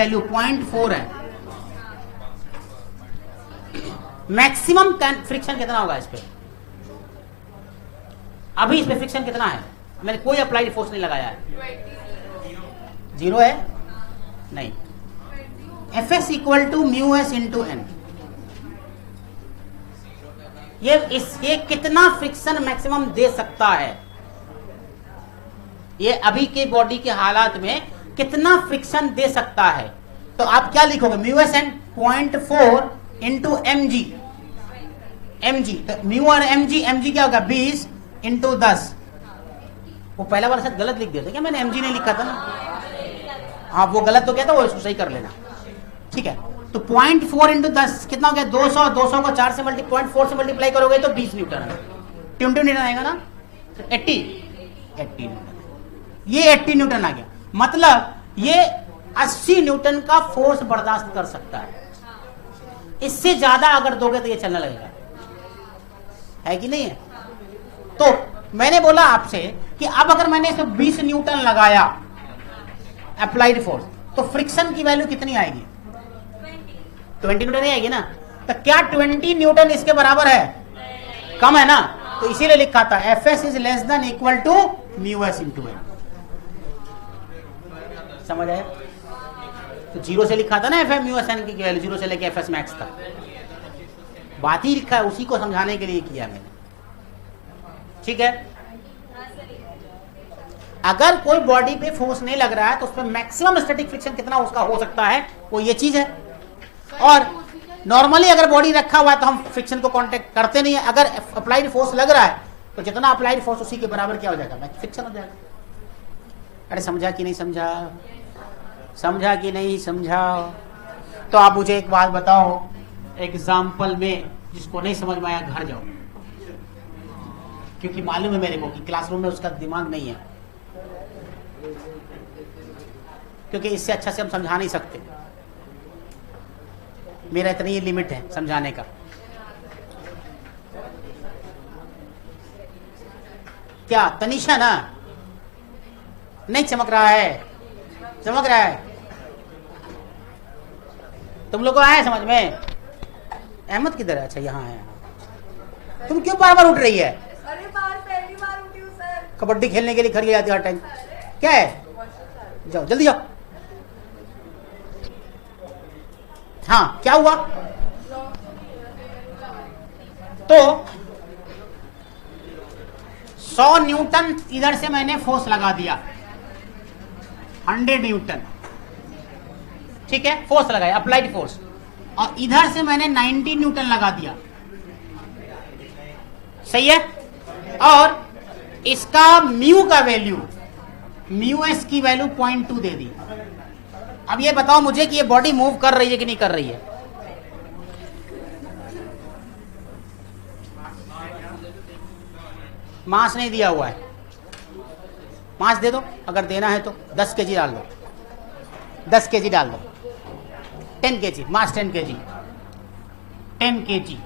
Value 0.4 है, maximum friction कितना होगा इस पे? अभी इस पे फ्रिक्शन कितना है? मैंने कोई अप्लाइड फोर्स नहीं लगाया है, 0 है नहीं। Fs equal to mu S into N. ये कितना फ्रिक्शन मैक्सिमम दे सकता है? ये अभी के बॉडी के हालात में कितना फ्रिक्शन दे सकता है? तो आप क्या लिखोगे? Mu S N 0.4 into M G. तो म्यू और एम जी क्या होगा? 20 इंटू 10। वो पहला वाला शायद गलत लिख दिया था क्या? मैंने एम जी नहीं लिखा था ना। हाँ वो गलत तो क्या था, वो इसको सही कर लेना। ठीक है, तो 0.4 इंटू 10 कितना हो गया? 200। 200 को 4 से 0.4 से मल्टीप्लाई करोगे तो 20 न्यूटन है। 20 न्यूटन आएगा ना, 80 न्यूटन। ये 80 न्यूटन आ गया, मतलब ये 80 न्यूटन का फोर्स बर्दाश्त कर सकता है। इससे ज्यादा अगर दोगे तो ये चलने लगेगा, है कि नहीं है? तो मैंने बोला आपसे कि अब अगर मैंने इसे 20 न्यूटन लगाया अप्लाइड फोर्स, तो फ्रिक्शन की वैल्यू कितनी आएगी? 20 न्यूटन ही आएगी ना। तो क्या 20 न्यूटन इसके बराबर है? कम है ना, तो इसीलिए लिखा था Fs is less than equal to mu S into N. समझ आया? तो 0 से लिखा था ना F म्यू एस एन की वैल्यू, 0 से लेके Fs मैक्स तक बात ही लिखा है, उसी को समझाने के लिए किया मैंने। ठीक है, अगर कोई बॉडी पे फोर्स नहीं लग रहा है तो उसमें मैक्सिमम स्टैटिक फ्रिक्शन कितना उसका हो सकता है, वो ये चीज है। और नॉर्मली अगर बॉडी रखा हुआ है तो हम फ्रिक्शन को कांटेक्ट करते नहीं है। अगर अप्लाइड फोर्स लग रहा है तो जितना अप्लाइड फोर्स उसी के बराबर क्या हो जाएगा? फ्रिक्शन हो जाएगा। अरे समझा कि नहीं समझा? समझा कि नहीं समझा? तो आप मुझे एक बात बताओ एग्जाम्पल में, जिसको नहीं समझ में आया घर जाओ, क्योंकि मालूम है मेरे को कि क्लासरूम में उसका दिमाग नहीं है, क्योंकि इससे अच्छा से हम समझा नहीं सकते। मेरा इतनी ही लिमिट है समझाने का। क्या तनिषा ना नहीं चमक रहा है? चमक रहा है? तुम लोग को आया समझ में? अहमद किधर है? अच्छा यहाँ है। तुम क्यों बार बार उठ रही है? अरे पहली बार उठी हूँ सर। कबड्डी खेलने के लिए खड़ी जाती है हर टाइम। क्या है? जाओ जल्दी जाओ। हाँ क्या हुआ? तो 100 न्यूटन इधर से मैंने फोर्स लगा दिया, 100 न्यूटन। ठीक है, फोर्स लगाया अप्लाइड फोर्स, और इधर से मैंने 90 न्यूटन लगा दिया। सही है? और इसका म्यू का वैल्यू, म्यू एस की वैल्यू 0.2 दे दी। अब ये बताओ मुझे कि ये बॉडी मूव कर रही है कि नहीं कर रही है? मास नहीं दिया हुआ है, मास दे दो अगर देना है तो। 10 केजी डाल दो, 10 केजी डाल दो, 10 केजी मास, 10 केजी, 10 केजी।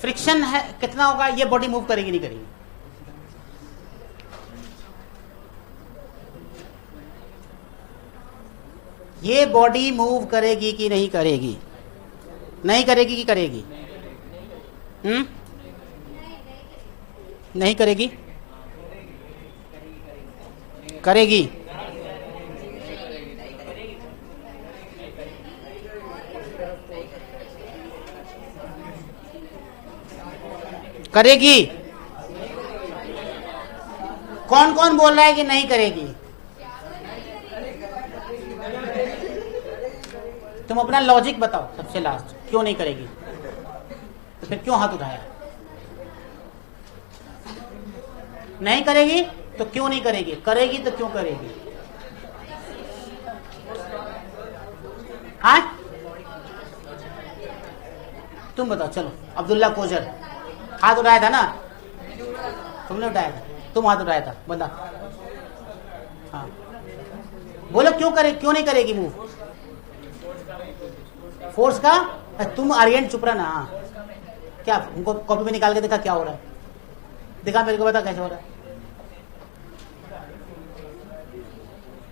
फ्रिक्शन है कितना होगा? ये बॉडी मूव करेगी नहीं करेगी? ये बॉडी मूव करेगी कि नहीं करेगी? नहीं करेगी कि करेगी? नहीं करेगी? करेगी? करेगी? कौन कौन बोल रहा है कि नहीं करेगी? तुम अपना लॉजिक बताओ सबसे लास्ट, क्यों नहीं करेगी? तो फिर क्यों हाथ उठाया? नहीं करेगी तो क्यों नहीं करेगी? करेगी तो क्यों करेगी? हाँ तुम बताओ। चलो अब्दुल्ला कोजर हाथ उठाया था ना? तुमने उठाया था? तुम हाथ उठाया था, बता। हाँ बोलो क्यों करे, क्यों नहीं करेगी मूव? फोर्स का? तुम आर्यन चुप रहा ना। क्या उनको कॉपी में निकाल के देखा क्या हो रहा है? दिखा मेरे को, बता कैसे हो रहा है?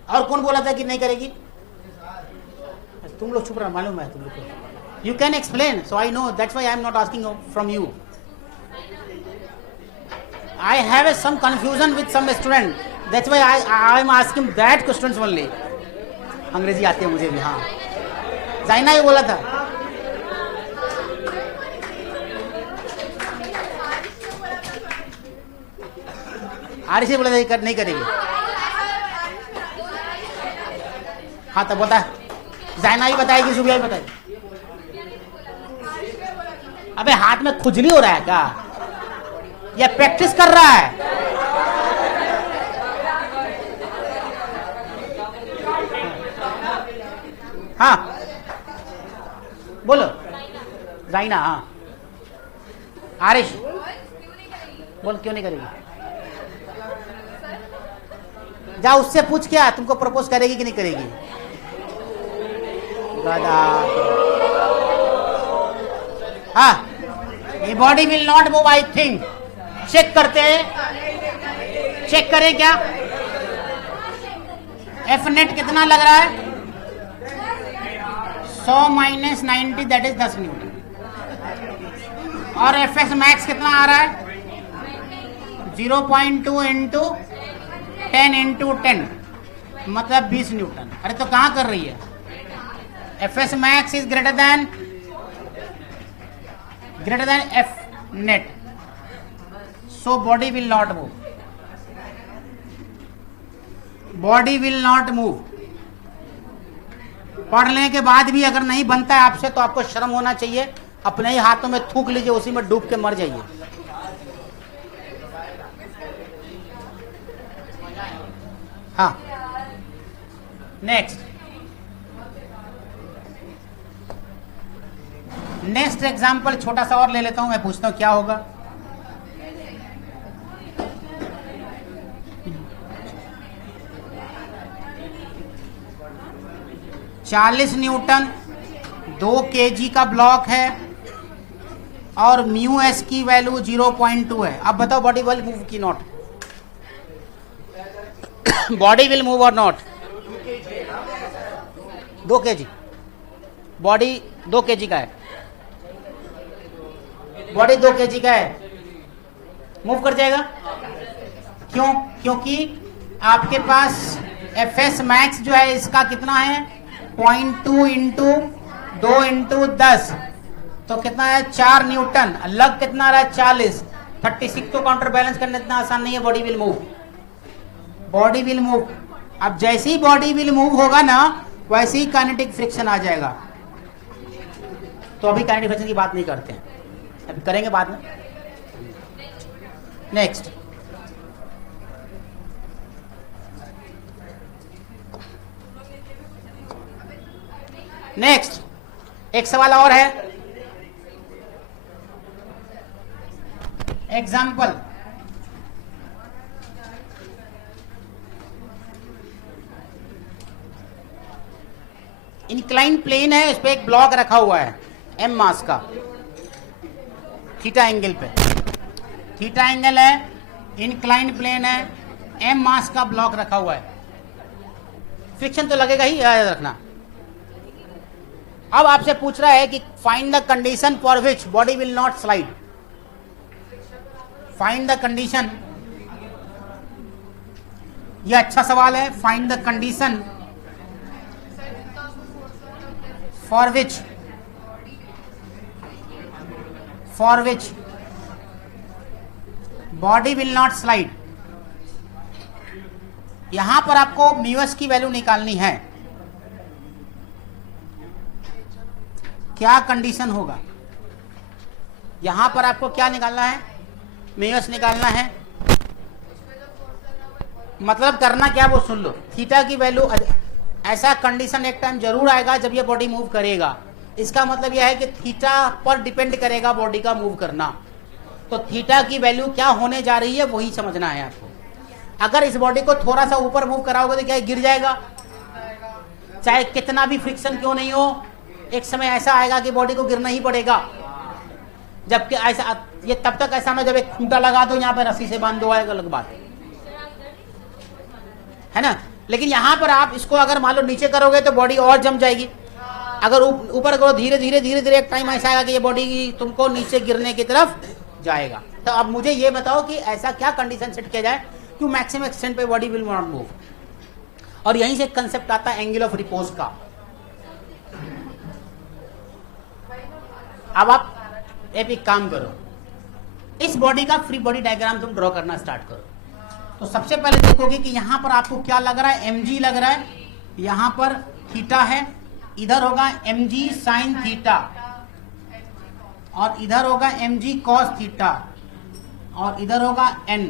और कौन बोला था कि नहीं करेगी? तुम लोग चुप रहो, मालूम है तुम लोग को. You can explain, so I know. That's why I am not asking from you. I have some confusion with some student. That's why I am asking that questions only. अंग्रेजी आती है मुझे भी. हाँ, जाइना ये बोला था. आरिश बोला था नहीं करेगी. हाँ तो बता, जाइना ही बताएगी, सुबिया ही बताएगी. अबे हाथ में खुजली हो रहा है क्या? या प्रैक्टिस कर रहा है? हाँ बोलो. जाइना. हाँ आरिश बोल, क्यों नहीं करेगी? जा उससे पूछ, क्या तुमको प्रपोज करेगी कि नहीं करेगी? दादा. हाँ, ये body will not move. I think check करते हैं, चेक करें क्या? एफ नेट कितना लग रहा है? 100 माइनस 90 दैट इज 10 न्यूटन. और एफ एस मैक्स कितना आ रहा है? 0.2 इंटू 10 इंटू 10 मतलब 20 न्यूटन. अरे तो कहां कर रही है? F S max is greater then F net, so body will not move. Body will not move. पढ़ने के बाद भी अगर नहीं बनता है आपसे तो आपको शर्म होना चाहिए. अपने ही हाथों में थूक लीजिए, उसी में डूब के मर जाइए. हाँ नेक्स्ट एग्जाम्पल छोटा सा और ले लेता हूं. मैं पूछता हूं क्या होगा. चालीस न्यूटन 2 kg का ब्लॉक है और म्यू एस की वैल्यू 0.2 है. अब बताओ बॉडी विल मूव की नॉट? बॉडी विल मूव और नॉट? 2 kg बॉडी 2 kg का है. बॉडी 2 kg का है, मूव कर जाएगा. क्यों? क्योंकि आपके पास एफ एस मैक्स जो है इसका कितना है? 0.2 इंटू 2 इंटू 10 तो कितना है? 4 न्यूटन. लग कितना रहा है? 40. 36 को काउंटर बैलेंस करना इतना आसान नहीं है. Body will move. Body will move. अब जैसे ही बॉडी विल मूव होगा ना, वैसे ही काइनेटिक फ्रिक्शन आ जाएगा. तो अभी काइनेटिक फ्रिक्शन की बात नहीं करते हैं, अभी करेंगे बाद में. नेक्स्ट एक सवाल और है. एग्जाम्पल, इंक्लाइन प्लेन है, इस पे एक ब्लॉक रखा हुआ है m मास का, थीटा एंगल पे. थीटा एंगल है, इंक्लाइन प्लेन है, m मास का ब्लॉक रखा हुआ है. फ्रिक्शन तो लगेगा ही, याद रखना. अब आपसे पूछ रहा है कि find the condition for which body will not slide. Find the condition. ये अच्छा सवाल है. Find the condition for which body will not slide. यहां पर आपको म्यूएस की वैल्यू निकालनी है. क्या कंडीशन होगा? यहां पर आपको क्या निकालना है? म्यूएस निकालना है. मतलब करना क्या वो सुन लो. थीटा की वैल्यू, ऐसा कंडीशन एक टाइम जरूर आएगा जब ये बॉडी मूव करेगा. इसका मतलब यह है कि थीटा पर डिपेंड करेगा बॉडी का मूव करना. तो थीटा की वैल्यू क्या होने जा रही है वही समझना है आपको. अगर इस बॉडी को थोड़ा सा ऊपर मूव कराओगे तो क्या गिर जाएगा? चाहे कितना भी फ्रिक्शन क्यों नहीं हो, एक समय ऐसा आएगा कि बॉडी को गिरना ही पड़ेगा. जबकि ऐसा, ये तब तक ऐसा ना जब एक खूंटा लगा दो, यहाँ पे रस्सी से बांध दो, आएगा अलग बात है ना. लेकिन यहां पर आप इसको अगर मान लो नीचे करोगे तो बॉडी और जम जाएगी, अगर ऊपर करो धीरे धीरे धीरे धीरे एक टाइम ऐसा आएगा कि ये बॉडी तुमको नीचे गिरने की तरफ जाएगा। तो अब मुझे ये बताओ कि ऐसा क्या कंडीशन सेट किया जाए कि मैक्सिमम एक्सटेंट पे बॉडी विल नॉट मूव। और यहीं से कंसेप्ट आता है एंगल ऑफ रिपोज का। अब आप एक काम करो, इस बॉडी का फ्री बॉडी डायग्राम तुम ड्रॉ करना स्टार्ट करो। तो सबसे पहले देखोगे कि यहां पर आपको क्या लग रहा है, mg लग रहा है, यहां पर थीटा है, इधर होगा mg साइन थीटा और इधर होगा mg कॉस थीटा और इधर होगा n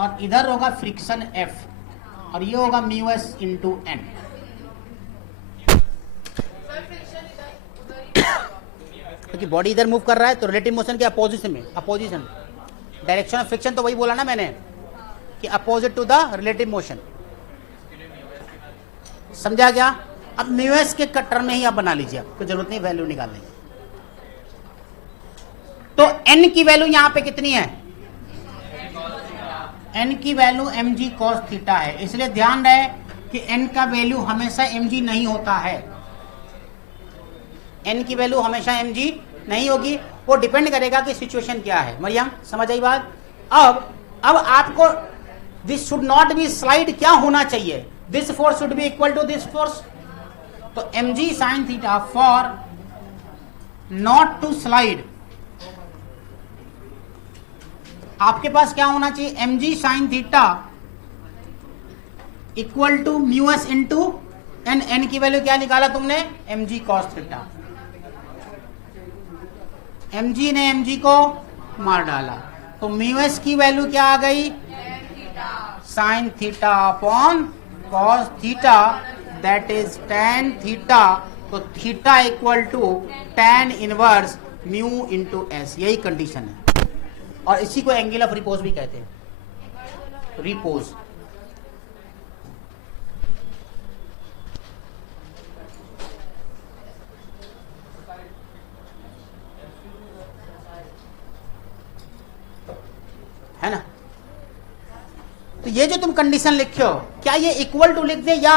और इधर होगा फ्रिक्शन f और ये होगा म्यू एस इंटू n। क्योंकि बॉडी इधर मूव कर रहा है तो रिलेटिव मोशन के अपोजिशन में, अपोजिशन डायरेक्शन ऑफ फ्रिक्शन तो वही बोला ना मैंने कि opposite to the relative motion. समझा गया? अब म्यू एस के टर्म में ही आप बना लीजिए, आपको जरूरत नहीं वैल्यू निकालने की। तो n की वैल्यू यहां पे कितनी है, n की वैल्यू mg cos थीटा है, इसलिए ध्यान रहे कि n का वैल्यू हमेशा mg नहीं होता है, n की वैल्यू हमेशा mg नहीं होगी, वो डिपेंड करेगा कि सिचुएशन क्या है। मरियम समझ आई बात? अब आपको this should not be slide क्या होना चाहिए, this force should be equal to this force. तो mg sin theta for not to slide आपके पास क्या होना चाहिए, mg sin theta equal to mu S into N. N की वैल्यू क्या निकाला तुमने, mg cos थीटा। mg ने mg को मार डाला तो म्यू एस की वैल्यू क्या आ गई, sine theta upon cos theta, that is tan theta. तो theta equal to tan inverse mu into S, यही कंडीशन है और इसी को एंगल ऑफ रिपोज भी कहते हैं, रिपोज। है ना? तो ये जो तुम कंडीशन लिखे हो, क्या ये इक्वल टू लिख दे या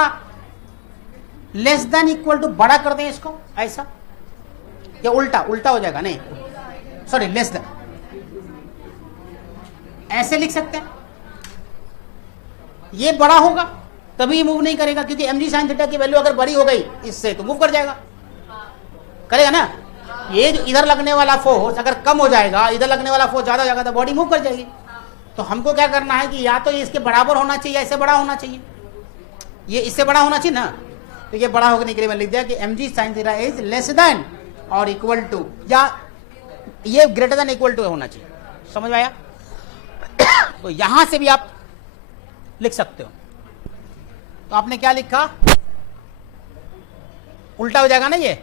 लेस देन इक्वल टू बड़ा कर दें इसको ऐसा, या उल्टा उल्टा हो जाएगा, नहीं सॉरी लेस देन, ऐसे लिख सकते हैं। ये बड़ा होगा तभी मूव नहीं करेगा, क्योंकि mg sin थीटा की वैल्यू अगर बड़ी हो गई इससे तो मूव कर जाएगा, करेगा ना। ये जो इधर लगने वाला फोर्स अगर कम हो जाएगा, इधर लगने वाला फोर्स ज्यादा हो जाएगा तो बॉडी मूव कर जाएगी। तो हमको क्या करना है कि या तो ये इसके बराबर होना चाहिए, ऐसे बड़ा होना चाहिए, ये इससे बड़ा होना चाहिए ना। तो ये बड़ा होने के लिए मैं लिख दिया कि mg sin theta is less then और इक्वल टू, या ये ग्रेटर देन इक्वल टू होना चाहिए। समझ में आया? तो यहां से भी आप लिख सकते हो। तो आपने क्या लिखा, उल्टा हो जाएगा ना ये,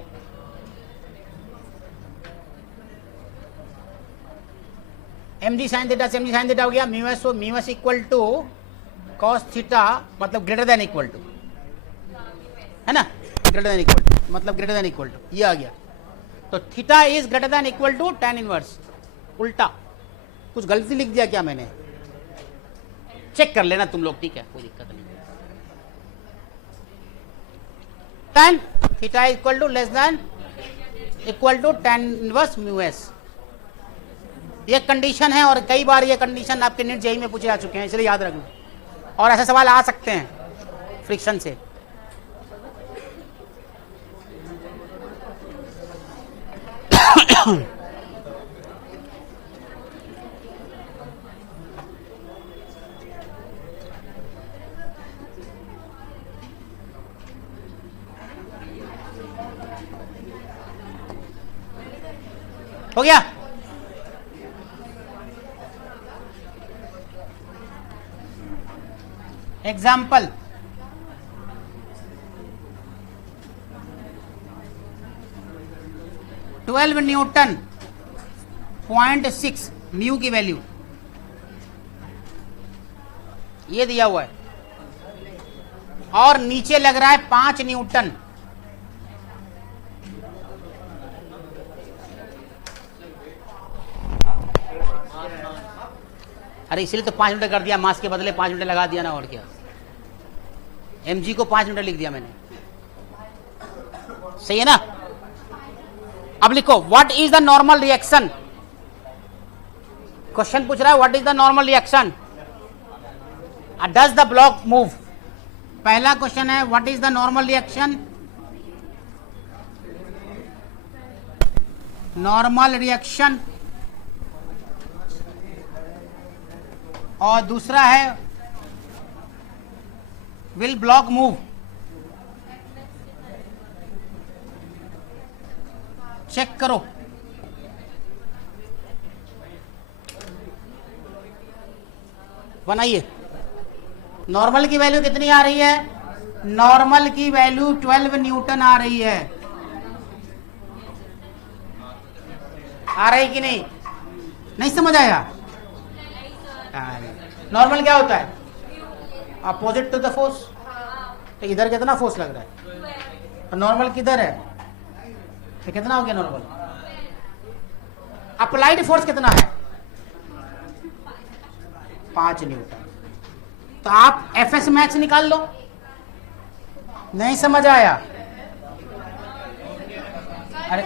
mg sin थीटा से mg sin थीटा हो गया mu S equal to cos theta, मतलब ग्रेटर देन इक्वल टू, है ना, ग्रेटर देन इक्वल टू मतलब ग्रेटर देन इक्वल टू, ये आ गया। तो theta is greater than equal to tan inverse, उल्टा। कुछ गलती लिख दिया क्या मैंने, चेक कर लेना तुम लोग, ठीक है, कोई दिक्कत नहीं। tan theta equal to less than equal to tan inverse mu S, ये कंडीशन है और कई बार ये कंडीशन आपके नीट जेईई में पूछे जा चुके हैं, इसलिए याद रखना। और ऐसे सवाल आ सकते हैं फ्रिक्शन से। हो गया? एग्जाम्पल, ट्वेल्व न्यूटन 0.6 म्यू की वैल्यू ये दिया हुआ है और नीचे लग रहा है 5 न्यूटन। अरे इसलिए तो 5 न्यूटन कर दिया, मास के बदले 5 न्यूटन लगा दिया ना, और क्या। mg को 5 न्यूटन लिख दिया मैंने, सही है ना। अब लिखो what is the normal reaction. Question पूछ रहा है what is the normal reaction, does the block move. पहला क्वेश्चन है what is the normal reaction, normal reaction, और दूसरा है विल ब्लॉक मूव। चेक करो, बनाइए। नॉर्मल की वैल्यू कितनी आ रही है, नॉर्मल की वैल्यू 12 न्यूटन आ रही है, आ रही कि नहीं, नहीं समझ आया। नॉर्मल क्या होता है, अपोजिट टू द फोर्स। तो इधर कितना फोर्स लग रहा है, तो नॉर्मल किधर है, तो कितना हो गया नॉर्मल। अप्लाइड फोर्स कितना है, 5 न्यूटन। तो आप एफएस मैक्स निकाल लो, नहीं समझ आया। अरे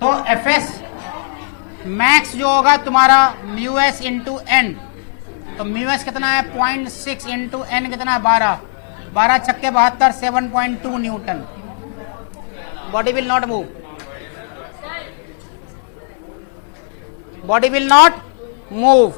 तो एफएस मैक्स जो होगा तुम्हारा म्यू एस इंटू एन, तो म्यू एस कितना है 0.6 इंटू एन कितना है 12, 12 छक्के 72, 7.2 Newton. Body will not move, body will not move.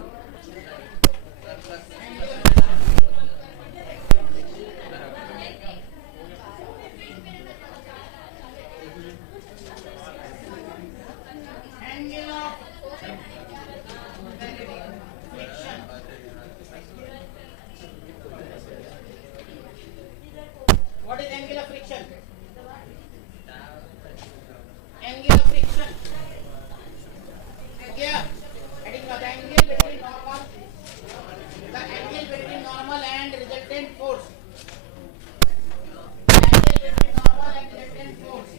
What is angle of friction? Angle of friction. Here, heading of the angle between normal, the angle between normal and resultant force. The angle between normal and resultant force.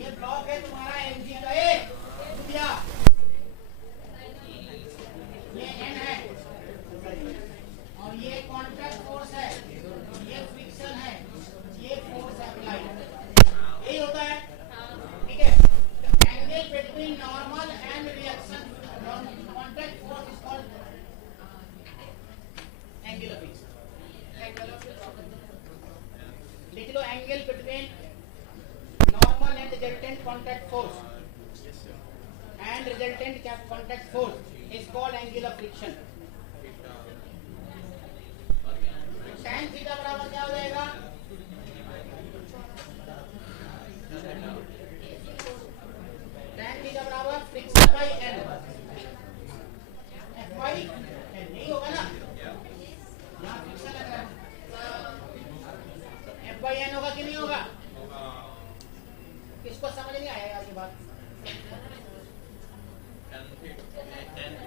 ये block है तुम्हारा mg का, रुपया, ये n है, और ये contact force है, ये फ्रिक्शन है, ये फोर्स अप्लाइड, यही होता है, ठीक है। Angle between normal and reaction, contact force is called angle of friction. लिख लो angle between normal and resultant contact force and resultant contact force is called angle of friction. tan theta बराबर क्या हो जाएगा, tan थीटा बराबर friction by N, F by N, नहीं होगा ना, यहाँ फ्रिक्शन लग रहा है, तो एफ बाई एन होगा कि नहीं होगा। किसको समझ नहीं आया यार ये बात,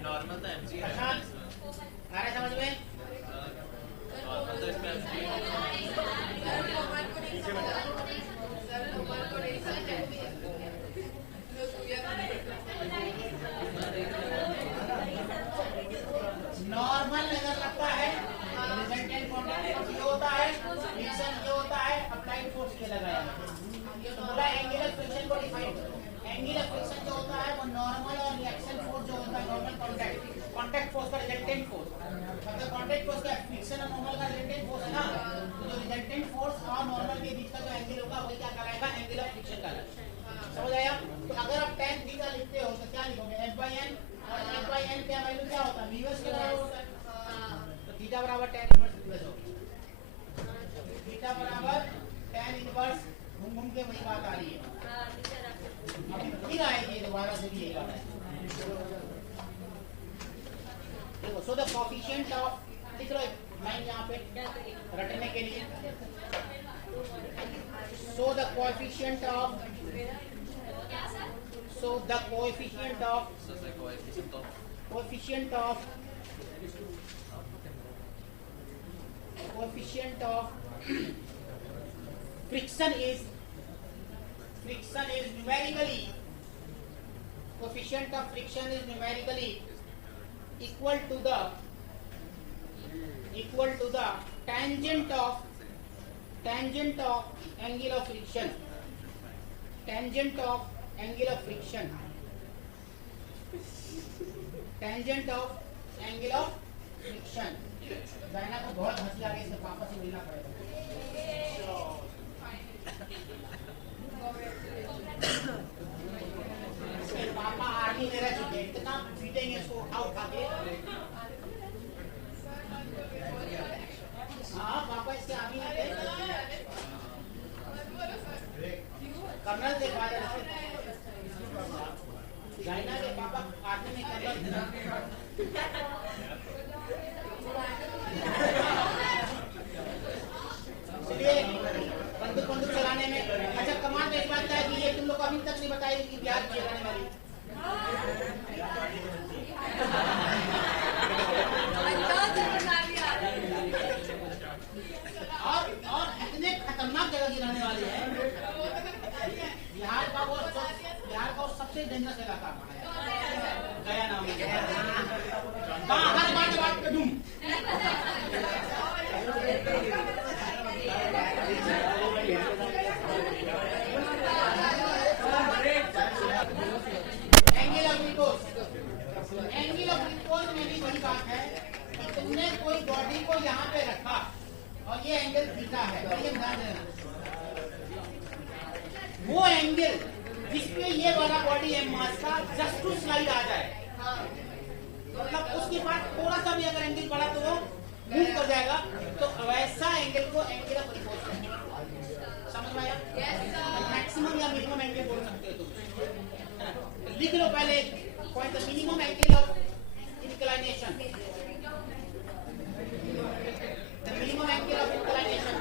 नॉर्मल था एमजी अच्छा आ रहा है समझ में। नॉर्मल नजर लगता है, रिजल्टेंट कॉन्टैक्ट फोर्स ये होता है, फ्रिक्शन ये होता है, अप्लाइड फोर्स ये लगाया है। तो पूरा एंगुलर फ्रिक्शन को डिफाइन करो। एंगुलर फ्रिक्शन जो होता है वो नॉर्मल और रिएक्शन फोर्स जो होता है, नॉर्मल कॉन्टैक्ट फोर्स का रिजल्टेंट फोर्स, मतलब कॉन्टैक्ट फोर्स का फ्रिक्शन और नॉर्मल का रिजल्टेंट फोर्स है ना, तो जो रिजल्टेंट फोर्स और नॉर्मल के बीच का जो एंगल होगा वही क्या कहलाएगा, एंगल ऑफ फ्रिक्शन कहलाएगा। समझ आया। तो अगर आप tan थीटा लिखते हो तो क्या लिखोगे, f by n, और f by n क्या वैल्यू क्या होता है, म्यू के बराबर होता है, तो थीटा बराबर tan इनवर्स म्यू होगा, थीटा बराबर tan इनवर्स, घूम घूम के वही बात आ रही है, अभी फिर आएगी दोबारा से यही बात है। देखो सो द कोएफिशिएंट ऑफ, लिख लो लाइन यहाँ पे रटने के लिए, so the coefficient of, so the coefficient of friction is friction is numerically, coefficient of friction is numerically equal to the tangent of angle of friction, tangent of angle of friction, tangent of angle of friction. Diana को बहुत हंसी आ गई, इससे पापा से मिलना पड़ेगा। पापा आर्मी में रह चुके हैं, इतना पीटेंगे इसको उठा के। हाँ पापा इसके आर्मी में थे, कर्नल थे फादर। डायना के पापा आर्मी में कर्नल थे। बंदूक चलाने में अच्छा कमाल में इस बात का है कि ये तुम लोग अभी तक नहीं बताई कि प्याज चलाने वाली और इतने खतरनाक जगह की रहने वाली है। बिहार का वो सबसे डेंजरस इलाका गया नाम है। हर बात पे डूम एंगल ऑफ रिपोज में भी वही बात है कि तुमने कोई बॉडी को यहाँ पे रखा और ये एंगल थीटा है, तो ये ध्यान देना। वो एंगल जिसपे ये वाला बॉडी है मास का जस्ट टू स्लाइड आ जाए, मतलब उसके बाद थोड़ा सा भी अगर एंगल बढ़ा तो वो मूव कर जाएगा, तो वैसा एंगल को एंगल ऑफ रिपोज कहते हैं। समझ में आया? मैक्सिमम या मिनिमम एंगल बोल सकते हो तुम। लिख लो पहले point, the minimum angle of inclination, the minimum angle of inclination.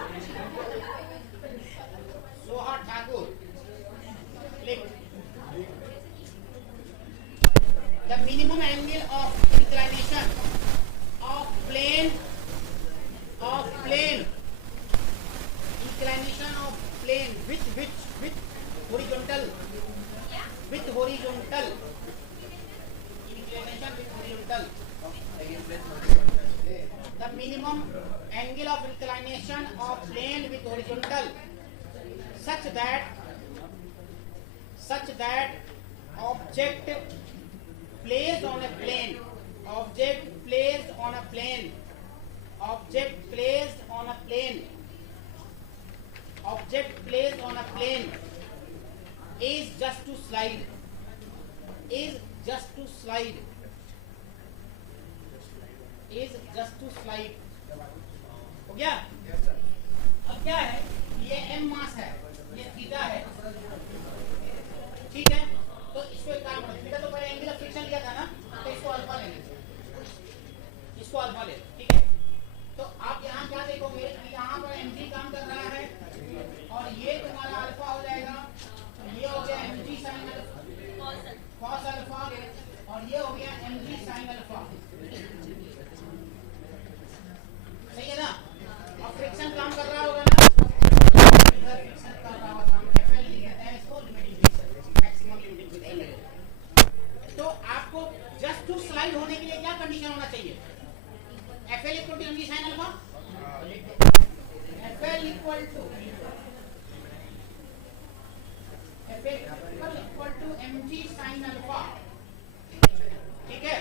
Soha Thakur लिख, the minimum angle of inclination of plane inclination of plane with horizontal inclination with horizontal the minimum angle of inclination of plane with horizontal such that object placed on a plane is just to slide हो गया। अब क्या है, ये m मास है, ये theta है, ठीक है। तो इसको एक काम करें, थीटा तो पहले एंगल ऑफ फ्रिक्शन लिया था ना, तो इसको अल्फा ले लेंगे, इसको अल्फा ले, ठीक है। तो आप यहाँ क्या देखोगे कि यहाँ पर mg काम कर रहा है और ये तुम्हारा अल्फा हो जाएगा, ये हो गया mg sin cos अल्फा और ये हो गया mg sin अल्फा, सही है ना। और फ्रिक्शन काम कर रहा होगा ना, फ्रिक्शन कर रहा होगा काम, FL लिखते हैं इसको, limiting friction, maximum limiting friction. तो आपको जस्ट टू स्लाइड होने के लिए क्या कंडीशन होना चाहिए? FL equal to mg sin alpha, FL equal to mg sin alpha, ठीक है,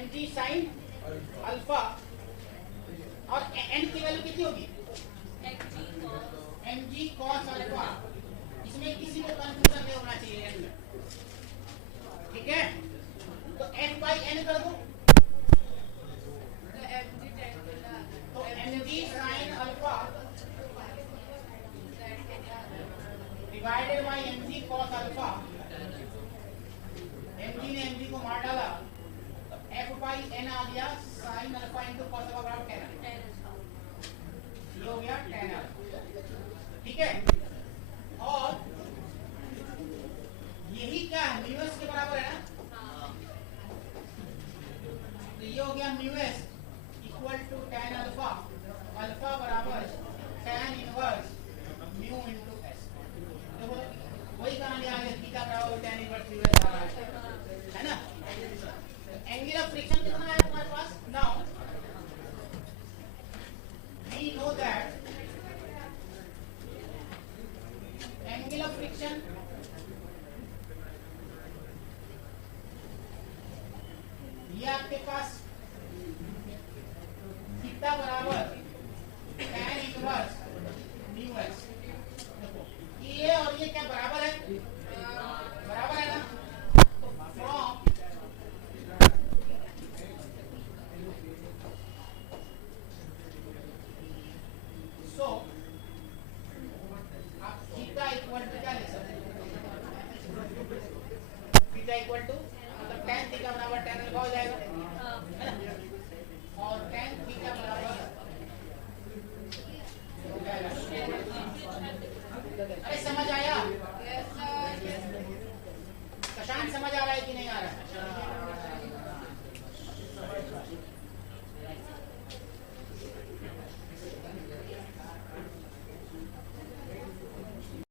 mg sin अल्फा। और n की वैल्यू कितनी होगी? mg cos alpha. इसमें किसी को कंफ्यूजन नहीं होना चाहिए n में, ठीक है। तो f by n कर दो, तो mg sin alpha divided by mg cos alpha. mg ने mg को मार डाला, तो f by n आ गया sin alpha into cos alpha बराबर 10, ये हो गया 10, ठीक है। और यही क्या है, म्यू एस के बराबर है ना, तो ये हो गया mu S equal to tan alpha, alpha बराबर tan inverse mu into s. देखो थीटा बराबर